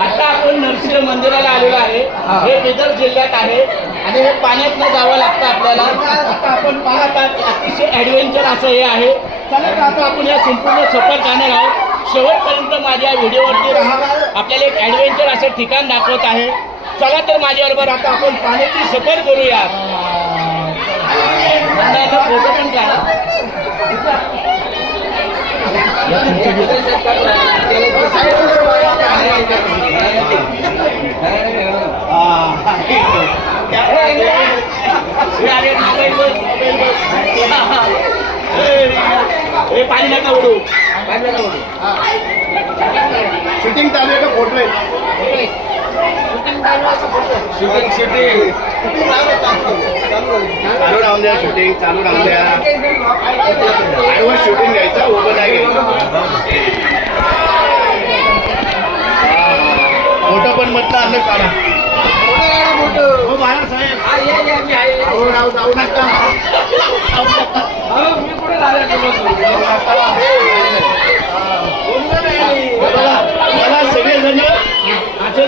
आता आपण नरसिंह मंदिराला आलेलो आहे. हे. बिदर जिल्ह्यात आहे. आणि हे पाण्यात जावं लागतं आपल्याला. आता आपण पाहत अतिशय ॲडव्हेंचर असं हे आहे. चला तर आता आपण या संपूर्ण सफर जाणार आहोत. शेवटपर्यंत माझ्या व्हिडिओवरती राहा. आपल्याला एक ॲडव्हेंचर असं ठिकाण दाखवत आहे. चला तर माझ्याबरोबर आता आपण पाण्याची सफर करूया. फोटो अरे पाणी नका उडू पाणी नका उडू शूटिंग चालू आहे का? फोटो आहे. शूटिंग शूटिंग चालू राहून द्या शूटिंग चालू राहून द्या. शूटिंग घ्यायचं उभं नाही घ्यायचं. फोटो पण म्हटलं असं काढा. हो बाळा साहेब. अहो, राहू जाऊ नका बघा, मला सगळेजण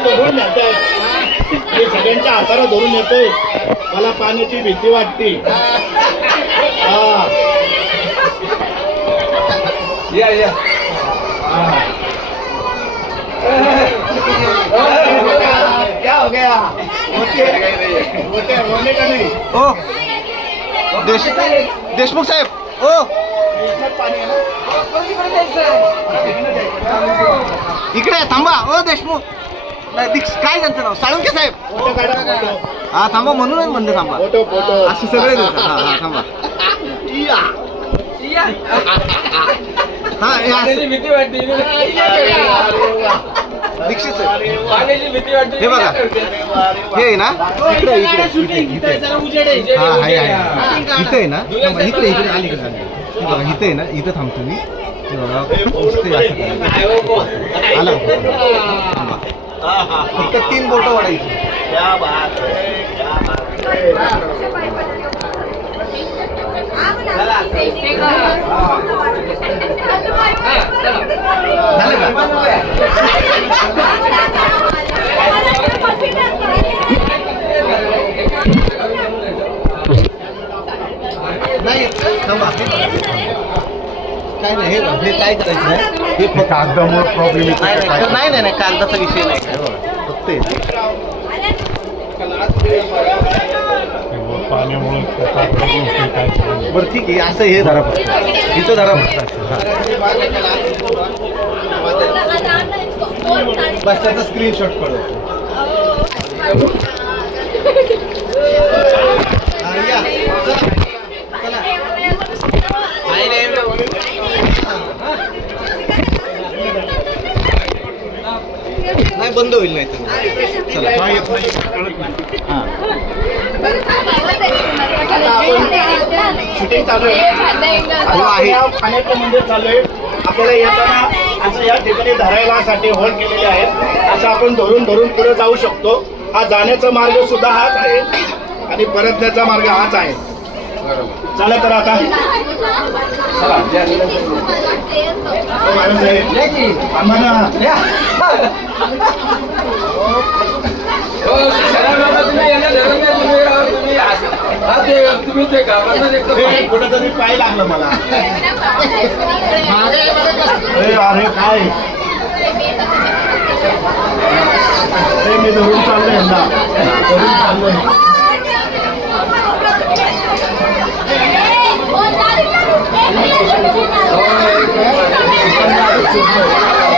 ते सगळ्यांच्या हाताला धरून येतोय मला पाण्याची भीती वाटते. हा. या या. क्या हो गया? होते होते होने का नहीं? ओ देश देशमुख साहेब ओ इसमें पाणी आहे ना? इकडे थांबा. ओ देशमुख. नाही, दीक्ष- काय त्यांचं नाव? साळुंके साहेब. हा थांबा म्हणूनच म्हणते थांबा. फोटो फोटो असे सगळे. हा हा थांबा. हा हे असं. दीक्षित साहेब. हे बघा. हे आहे ना? इकडे इकडे इथे. हा आहे आहे. इथे आहे ना? थांबा, इकडे इकडे हे बघा इथे आहे ना? इथं थांबतो मी. हे बघा असं करायचं. आला. फक्त तीन बोटं वाढायची. नाही थांबा. काय नाही हे बघा, हे काय करायचं आहे? हे फक्त कागदामुळे प्रॉब्लेम येतो नाही नाही नाही नाही नाही, कागदाचा विषय नाही बघा फक्त हे. पाण्यामुळे? बरं ठीक आहे असं हे धरा फक्त इथं धरा फक्त हा. बस त्याचा स्क्रीनशॉट पडतो हा, या. चला. नाही बंद होईल नाही तर. चला. काय येत नाही. कळत नाही. हां. शूटिंग चालू आहे. हो, आहे. आता खाण्याचं मंदिर चालू आहे. आपल्याला येताना असं या ठिकाणी धरायलासाठी होल्ड केलेले आहेत. असं आपण धरून धरून पुढे जाऊ शकतो. हा जाण्याचा मार्ग सुद्धा हाच आहे. आणि परतण्याचा मार्ग हाच आहे. चला तर आता? हो, मॅडम साहेब. थांबा कुठेतरी पाय लागलं मला अरे अरे काय अरे मी धरून चाललोय यंदा धरून चाललोय फोटो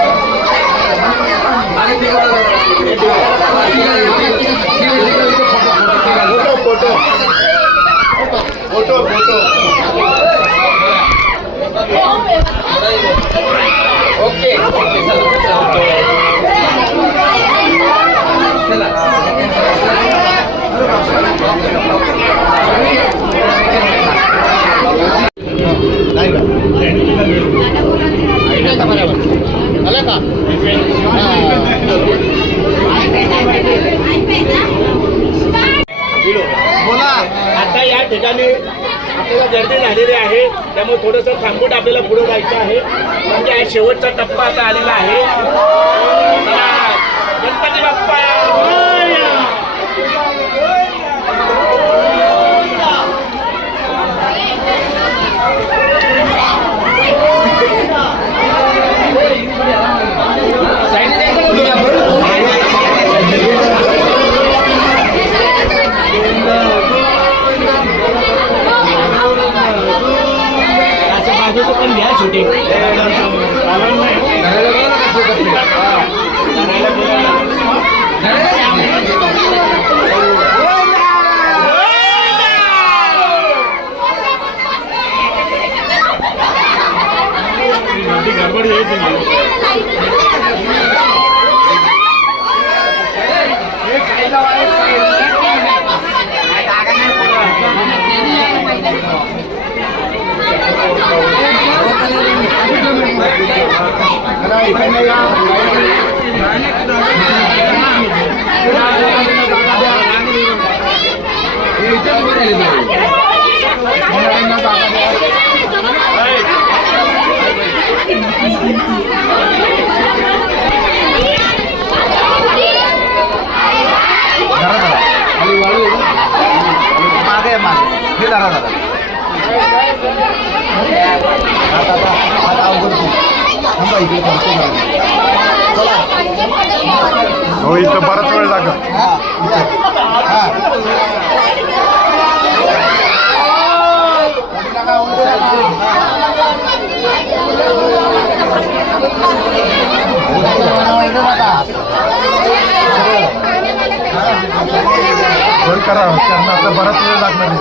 नाही का आलं बोला. आता या ठिकाणी आपल्याला गर्दी झालेली आहे. त्यामुळे थोडंसं थांबून आपल्याला पुढे जायचं आहे. म्हणजे हा शेवटचा टप्पा आता आलेला आहे. गणपती बाप्पा. आता आता आता अवघड थांबा इकडे थांबतो जरा. हो इथं बराच वेळ लागला हा, करा त्यांना आता बराच वेळ लागणार आहे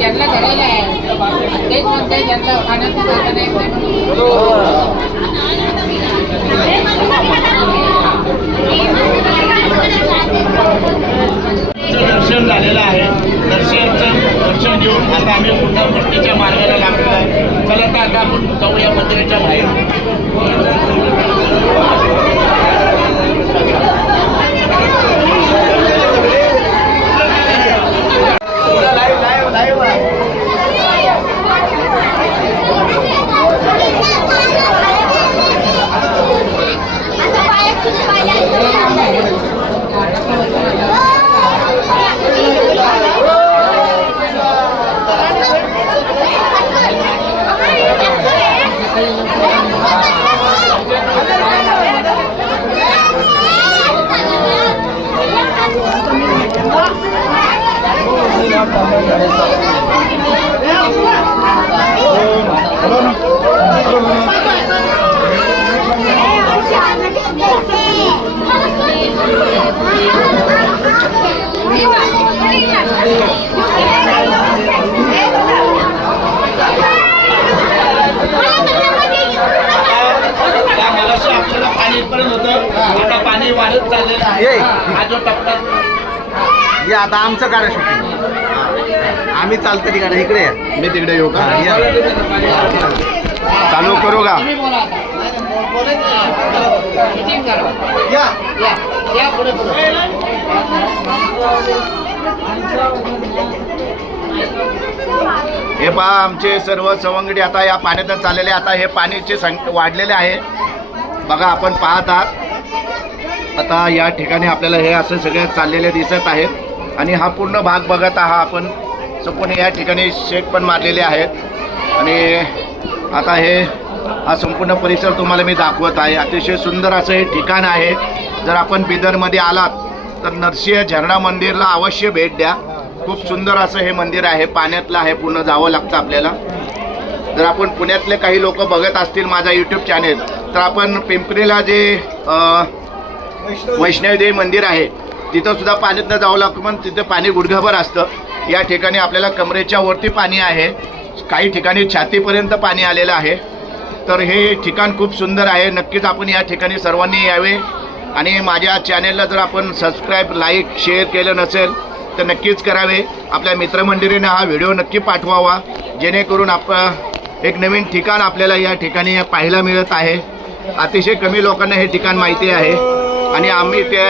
त्यांना करायला आहे तेच म्हणते ज्यांना खाण्याचं साधन आहे दर्शन झालेलं आहे दर्शनचं दर्शन घेऊन आता आम्ही पुन्हा मूर्तीच्या मार्गाला लागलो आहे चला तर आता आपण जाऊया मंदिराच्या बाहेर त्या मगाशी आपल्याला पाणी इथपर्यंत होतं आता वाढत चाललेलं आहे आता आमचं काढा शूटिंग आम्ही चालतं ती काढा इकडे. मी तिकडे येऊ का. चालू करू का? हे पहा आमचे सर्व सवंगडी आता या पाण्यातून चाललेले आता हे पाण्याचे संख वाढलेले आहे. बघा आपण पाहत आहात. आता या ठिकाणी आपल्याला हे असं सगळे चाललेले दिसत आहेत. आणि हा पूर्ण भाग बघत आहात आपण. संपूर्ण या ठिकाणी शेक पण मारलेले आहेत. आणि आता हे हा संपूर्ण परिसर तुम्हाला मी दाखवत आहे. अतिशय सुंदर असं हे ठिकाण आहे. जर आपण बिदरमध्ये आलात तर नरसिंह झरणा मंदिरला अवश्य भेट द्या. खूप सुंदर असं हे मंदिर आहे. पाण्यातलं आहे पूर्ण जावं लागतं आपल्याला. जर आपण पुण्यातले काही लोक बघत असतील माझा यूट्यूब चॅनेल तर आपण पिंपरीला जे वैष्णवदेवी मंदिर आहे तिथं सुद्धा पाण्यातनं जावं लागतं. पण तिथं पाणी गुडघाभर असतं. या ठिकाणी आपल्याला कमरेच्या वरती पाणी आहे. काही ठिकाणी छातीपर्यंत पाणी आलेलं आहे. तर हे ठिकाण खूप सुंदर आहे. नक्कीच आपण या ठिकाणी सर्वांनी यावे. आणि माझ्या चॅनेलला जर आपण सबस्क्राईब लाईक शेअर केलं नसेल तर नक्कीच करावे. आपल्या मित्रमंडळीने हा व्हिडिओ नक्की पाठवावा. जेणेकरून आप एक नवीन ठिकाण आपल्याला या ठिकाणी पाहायला मिळत आहे. अतिशय कमी लोकांना हे ठिकाण माहिती आहे. आणि आम्ही ते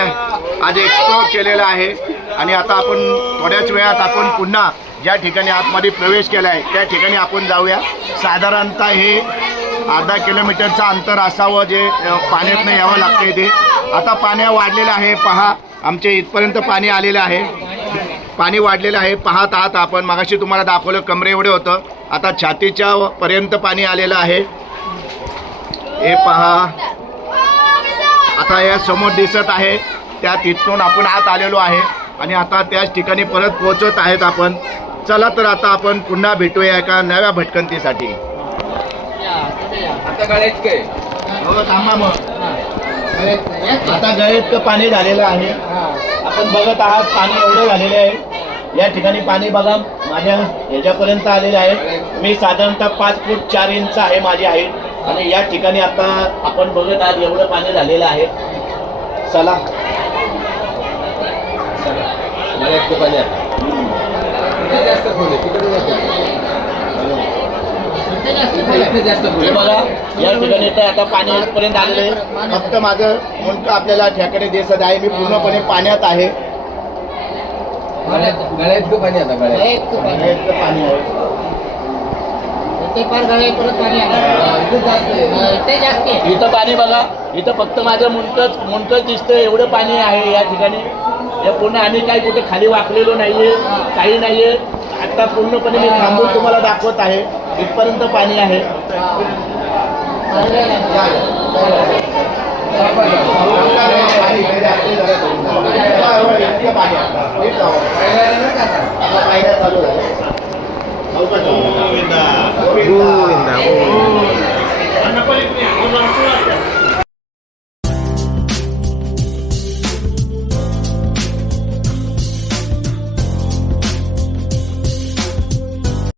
आज एक्सप्लोर केलेलं आहे. आणि आता आपण थोड्याच वेळात आपण पुन्हा ज्या ठिकाणी आतमध्ये प्रवेश केला आहे त्या ठिकाणी आपण जाऊया. साधारणतः हे अर्धा किलोमीटरचं अंतर असावं जे पाण्यातनं यावं लागतं ते. आता पाण्या वाढलेलं आहे पहा. आमच्या इथपर्यंत पाणी आलेलं आहे. पाणी वाढलेलं आहे पाहत आहात आपण. मागाशी तुम्हाला दाखवलं कमरे एवढे होतं. आता छातीच्या पर्यंत पाणी आलेलं आहे. हे पहा. आता या समोर दिसत आहे. त्या तिथून आपण आत आलेलो आहे. आणि आता त्याच ठिकाणी परत पोहोचत आहेत आपण. चला तर आता आपण पुन्हा भेटूया एका नव्या भटकंतीसाठी. हो, आता गळेत पाणी झालेलं आहे. आपण बघत आहात पाणी एवढं झालेलं आहे. या ठिकाणी पाणी बघा माझ्या ह्याच्यापर्यंत आलेलं आहे. मी साधारणतः पाच फूट चार इंच आहे माझी हाईट आणि या ठिकाणी आता आपण बघत आहात एवढं पाणी झालेलं आहे. चला. हे बघा या ठिकाणी तर आता पाणी इथपर्यंत आलेलं आहे. फक्त माझं मुंडकं आपल्याला ठिकाणी दिसत आहे. मी पूर्णपणे पाण्यात आहे. एक पाणी इतकं पाणी आहे. ते पार गळे परत पाणी आलं ते जास्त आहे. इथं पाणी बघा. इथं फक्त माझं मुंडकच मुंडकच दिसतं एवढं पाणी आहे या ठिकाणी. या पूर्ण आम्ही काही कुठे खाली वाकलेलो नाहीये काही नाहीये. आता पूर्णपणे मी थांबून तुम्हाला दाखवत आहे. इथपर्यंत पाणी आहे. गोविंदा गोविंदा.